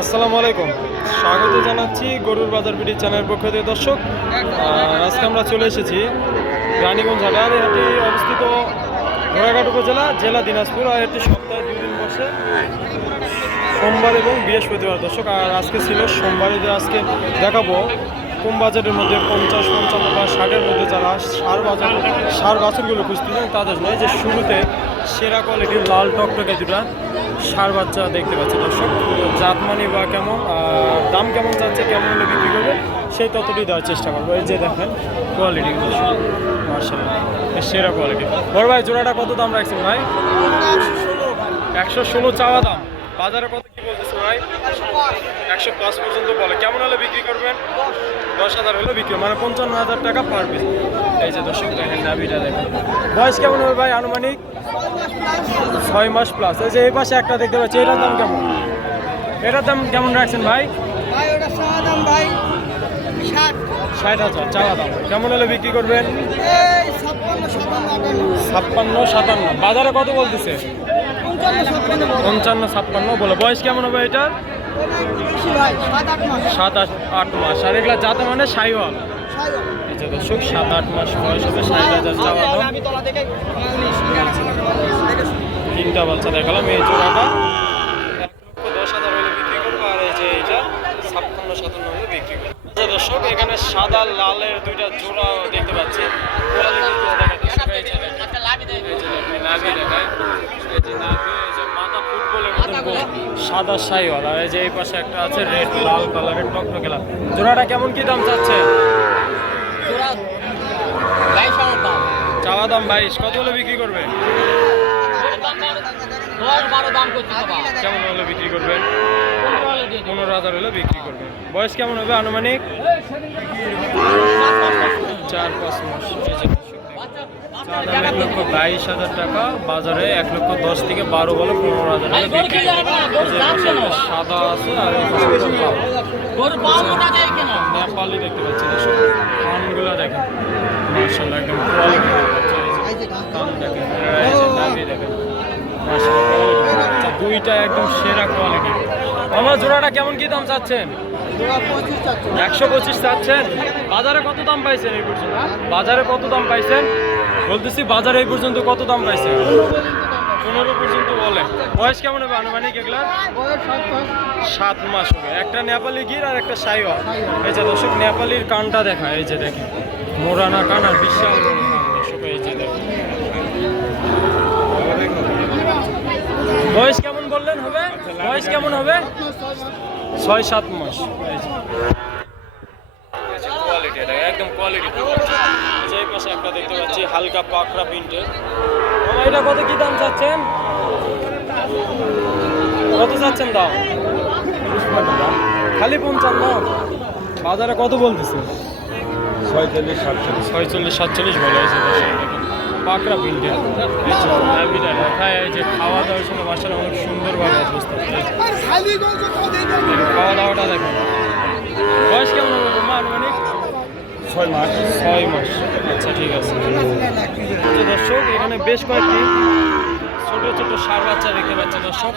আসসালামু আলাইকুম, স্বাগত জানাচ্ছি গরুর বাজার বিডি চ্যানেলের পক্ষ থেকে। দর্শক, আজকে আমরা চলে এসেছি রানীগঞ্জ হাটে। আর এটি অবস্থিত ঘোড়াঘাট উপজেলা, জেলা দিনাজপুর। আর এটি সপ্তাহে 2 দিন বসে, সোমবার এবং বৃহস্পতিবার। দর্শক, আর আজকে ছিল সোমবারে। যে আজকে দেখাবো কম বাজারের মধ্যে 50, 55 বা 60-এর মধ্যে যারা সার বাছুরগুলো খুঁজতেছেন তাদের নয়। যে শুরুতে সেরা কোয়ালিটির লাল টকটকে দুটা সার বাচ্চা দেখতে পাচ্ছি। দর্শক, জাতমানি বা কেমন, দাম কেমন যাচ্ছে, কেমন হলে বিক্রি করবে সেই ততটি দেওয়ার চেষ্টা করবো। এই যে দেখেন কোয়ালিটি, মার্শাল্লাহ সেরা কোয়ালিটি। বড় ভাই, জোড়াটা কত দাম রাখছেন ভাই? 116 চাওয়া দাম। বাজারে কত কি বলতেছে ভাই? 105 পর্যন্ত বলে। কেমন হলে বিক্রি করবেন? 10,000 হলে বিক্রি, মানে 55,000 টাকা পার পিস। এই যে দর্শক দেখেন, নাভিটা দেখেন। বয়স কেমন হবে ভাই আনুমানিক? 6 মাস প্লাস। এই যে এই পাশে একটা দেখতে পাচ্ছি, এটার দাম কেমন? এটার দাম কেমন রাখছেন ভাই? 60,000 চাওয়া দাম। কেমন হলে বিক্রি করবেন? 56-57। বাজারে কত বলতেছে? 55-56 বলে। বয়স কেমন হবে এটার? 7-8 মাস। আর এগুলা যাতে মানে সাইওয়াল। এই যে দর্শক, 7-8 মাস বয়স হবে, 60,000 চাওয়া দাম। 3টা বাচ্চা দেখালাম। এই জোড়াটা 1,10,000 হলে বিক্রি করবো। আর এই যে এইটা 56-57 হলে বিক্রি করবো। দর্শক, এখানে সাদা লালের 2টা জোড়া দেখতে পাচ্ছি। সাদা সাইওয়াল। আর এই যে এই পাশে একটা আছে রেড লাল কালারের টকটকে লাল। জোড়াটা কেমন কি দাম চাচ্ছে? চাওয়া দাম 22। কত হলে বিক্রি করবে? কেমন হলে বিক্রি করবেন? 15,000 হলে বিক্রি করবেন। বয়স কেমন হবে আনুমানিক? 4-5 মাস। 1,22,000 টাকা। বাজারে 1,10,000 থেকে 12 বলে 15,000 হলে বিক্রি। সাদা আছে আর নেপালি দেখতে পাচ্ছি। কানগুলো দেখেন, মার্শাল্লাহ একদম কোয়ালিটি। দেখেন মার্শাল্লাহ, 2টা একদম সেরা কোয়ালিটি। আমার জোড়াটা কেমন কি দাম চাচ্ছেন? 125 চাচ্ছেন। বাজারে কত দাম পাইছেন এই পর্যন্ত? বাজারে কত দাম পাইছেন বলতেছি? বাজারে এই পর্যন্ত কত দাম পাইছেন? 15 পর্যন্ত বলে। বয়স কেমন হবে আনুমানিক এগুলা? 7 মাস হবে। একটা নেপালি গির আর একটা সাইওয়াল। এই যে দর্শক, নেপালির কানটা দেখা। এই যে দেখেন, মোরানা কান আর বিশাল বড় কান। দর্শক, এই যে দেখেন। বয়স কেমন বললেন হবে? বয়স কেমন হবে? 6-7 মাস। কোয়ালিটি একদম কোয়ালিটি। এই পাশে একটা দেখতে পাচ্ছি হালকা পাকড়া প্রিন্টের। এটা কত কি দাম চাচ্ছেন? কত চাচ্ছেন দাম? খালি 55। বাজারে কত বলতেছে? 46-47 বলে। পাকড়া প্রিন্টের। এই যে খাওয়া দাওয়ার সঙ্গে বাসাটা অনেক সুন্দরভাবে অবস্থা। খাওয়া দাওয়াটা দেখেন। বয়স কেমন হবে আনুমানিক? 6 মাস। 6 মাস। আচ্ছা, ঠিক আছে। দর্শক, এখানে বেশ কয়েকটি ছোট ছোট সার বাচ্চা দেখতে পাচ্ছি। দর্শক,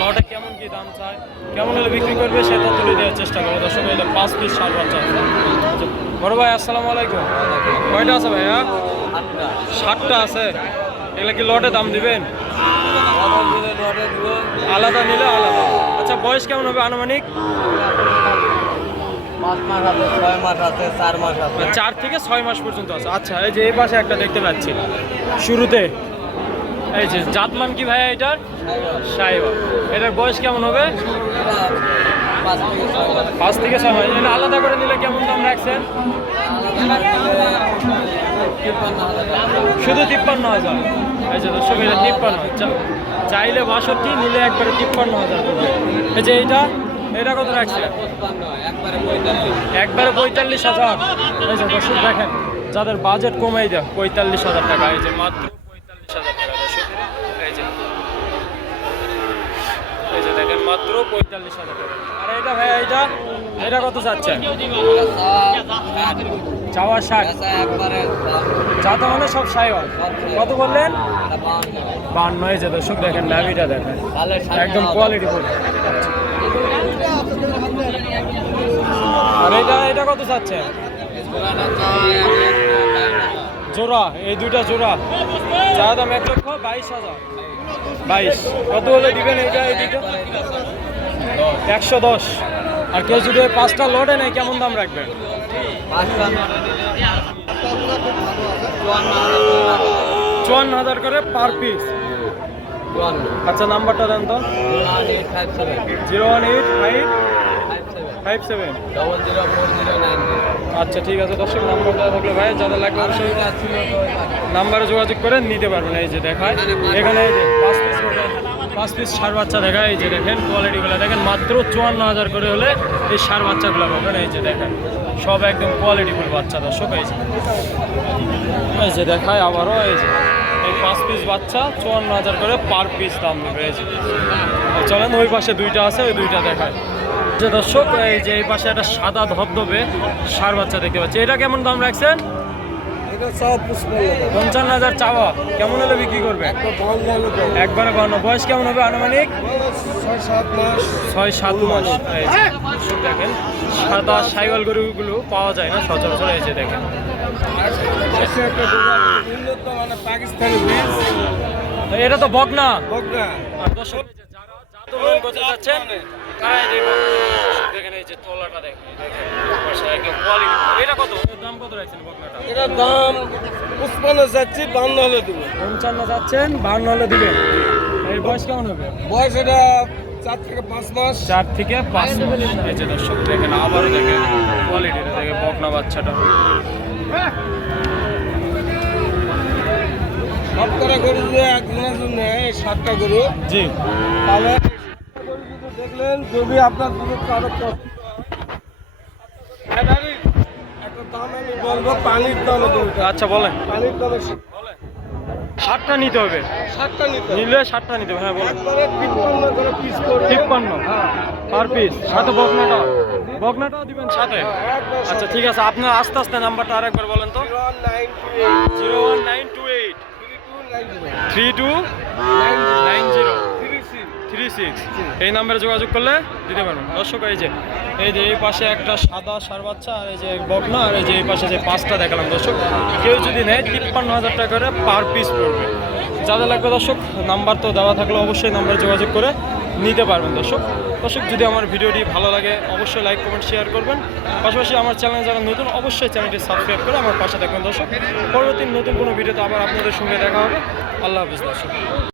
লটে কেমন কি দাম চায়, কেমন হলে বিক্রি করবে সেটা তুলে দেওয়ার চেষ্টা করবো। দর্শক, এটা 5 পিস সার বাচ্চা আছে। বড় ভাই, আসসালামু আলাইকুম। কয়টা আছে ভাইয়া? 7টা আছে। এগুলো কি লটে দাম দিবেন? আলাদা নিলে আলাদা। আচ্ছা, বয়স কেমন হবে আনুমানিক? 4 থেকে 6 মাস পর্যন্ত আছে। আচ্ছা, এই যে এই পাশে একটা দেখতে পাচ্ছি শুরুতে। এই যে জাতমান কি ভাইয়া এটার? সাইওয়াল। এটার বয়স কেমন হবে? 5 থেকে 6 মাস। এটা আলাদা করে নিলে কেমন দাম রাখছেন? শুধু 53,000। এই যে দর্শক, এটা 53। চাইলে 62, নিলে একবারে 53,000 করবে। এই যে এটা কত রাখছে? একবারে 45,000। এই যে দর্শক দেখেন, যাদের বাজেট কমাই দেয় 45,000 টাকা। এই যে মাত্র 45,000 টাকা। দর্শক, এই যে দেখেন, মাত্র 45,000 টাকা। আর এটা ভাইয়া, এটা কত চাচ্ছেন? চাওয়া 60। চাতা মানে সব সাইওয়াল। কত বললেন? 52। এই যে দর্শক দেখেন, নাভিটা দেখেন একদম কোয়ালিটি ফুল। আর এটা কত চাচ্ছেন? জোড়া, এই দুইটা জোড়া চা দাম 1,22,000। 22 কত হলে দিবেন এইটা? এই দুইটা 110। আর কেউ যদি 5টা লটে নেয় কেমন দাম রাখবেন? 54,000 করে পার পিস। আচ্ছা নাম্বারটা দেন তো। 01857। আচ্ছা ঠিক আছে দর্শক, নাম্বারটা থাকলে ভাই যাদের লাগবে অবশ্যই নাম্বারে যোগাযোগ করে নিতে পারবেন। এই যে দেখায় এখানে এই যে 5 পিস ষাঁড় বাচ্চা দেখায়। এই যে দেখেন কোয়ালিটিগুলো দেখেন, মাত্র 54,000 করে হলে এই ষাঁড় বাচ্চাগুলো পাবেন। এই যে দেখেন সব একদম কোয়ালিটিফুল বাচ্চা দর্শক। এই যে দেখায় আবারও এই যে এই 5 পিস বাচ্চা 54,000 করে পার পিস দাম নেবে। এই যে চলেন ওই পাশে দুইটা আছে, ওই দুইটা দেখায়। যে দর্শক এই যে এই পাশে একটা সাদা ধবধবে ষাঁড় বাচ্চা দেখতে পাচ্ছি, এটা কেমন দাম রাখছেন? 55,000 চাওয়া, কেমন হলে বিক্রি করবে? একবারে 52। বয়স কেমন হবে আনুমানিক? 6-7 মাস। এই যে দর্শক দেখেন সাদা সাইওয়াল গরুগুলো পাওয়া যায় না সচরাচর। এই যে দেখেন এটা তো বকনা। আর দর্শক যারা জাতমান করতে যাচ্ছেন দেখেন এই যে তলাটা দেখেন, একদম কোয়ালিটি। এটা কত দাম, কত রাখছেন বকনাটা? এটার দাম 55 যাচ্ছি, 52 হলে দেবো। 55 যাচ্ছেন, 52 হলে দিবেন। এর বয়স কেমন হবে? বয়স এটা 4 থেকে 5 মাস। 4 থেকে 5 মাস। এই যে দর্শক দেখেন আবারও দেখেন কোয়ালিটিটা দেখে বকনা বাচ্চাটা। সবকটা গরু যদি একজনের জন্য 7টা গরু, জি তাহলে দেখলেন যদি আপনার দুধ কারো পছন্দ হয় একটা দাম আমি বলবো, পানির দামে গরুটা। আচ্ছা বলেন। পানির দামে 7টা নিতে হবে। 7টা নিতে নিলে 7টা নিতে হবে। হ্যাঁ বলেন। একবারে 53 করে পিস করবে। 53 পার পিস, সাথে বকনাটাও দিবেন সাথে। আচ্ছা ঠিক আছে, আপনার আস্তে আস্তে নাম্বারটা আরেকবার বলেন তো। 01928 329036। এই নাম্বারে যোগাযোগ করলে দিতে পারবেন দর্শক। এই যে এই পাশে একটা সাদা ষাঁড় বাচ্চা, আর এই যে বকনা, আর এই যে এই পাশে যে 5টা দেখালাম দর্শক। কেউ যদি নেয় 53,000 টাকা করে পার পিস পড়বে। যাদের লাগবে দর্শক নাম্বার তো দেওয়া থাকলে অবশ্যই নাম্বারে যোগাযোগ করে নিতে পারবেন দর্শক। যদি আমার ভিডিওটি ভালো লাগে অবশ্যই লাইক কমেন্ট শেয়ার করবেন। পাশাপাশি আমার চ্যানেলে যারা নতুন অবশ্যই চ্যানেলটি সাবস্ক্রাইব করে আমার পাশে থাকবেন দর্শক। পরবর্তী নতুন কোনো ভিডিওতে আবার আপনাদের সঙ্গে দেখা হবে। আল্লাহ হাফিজ দর্শক।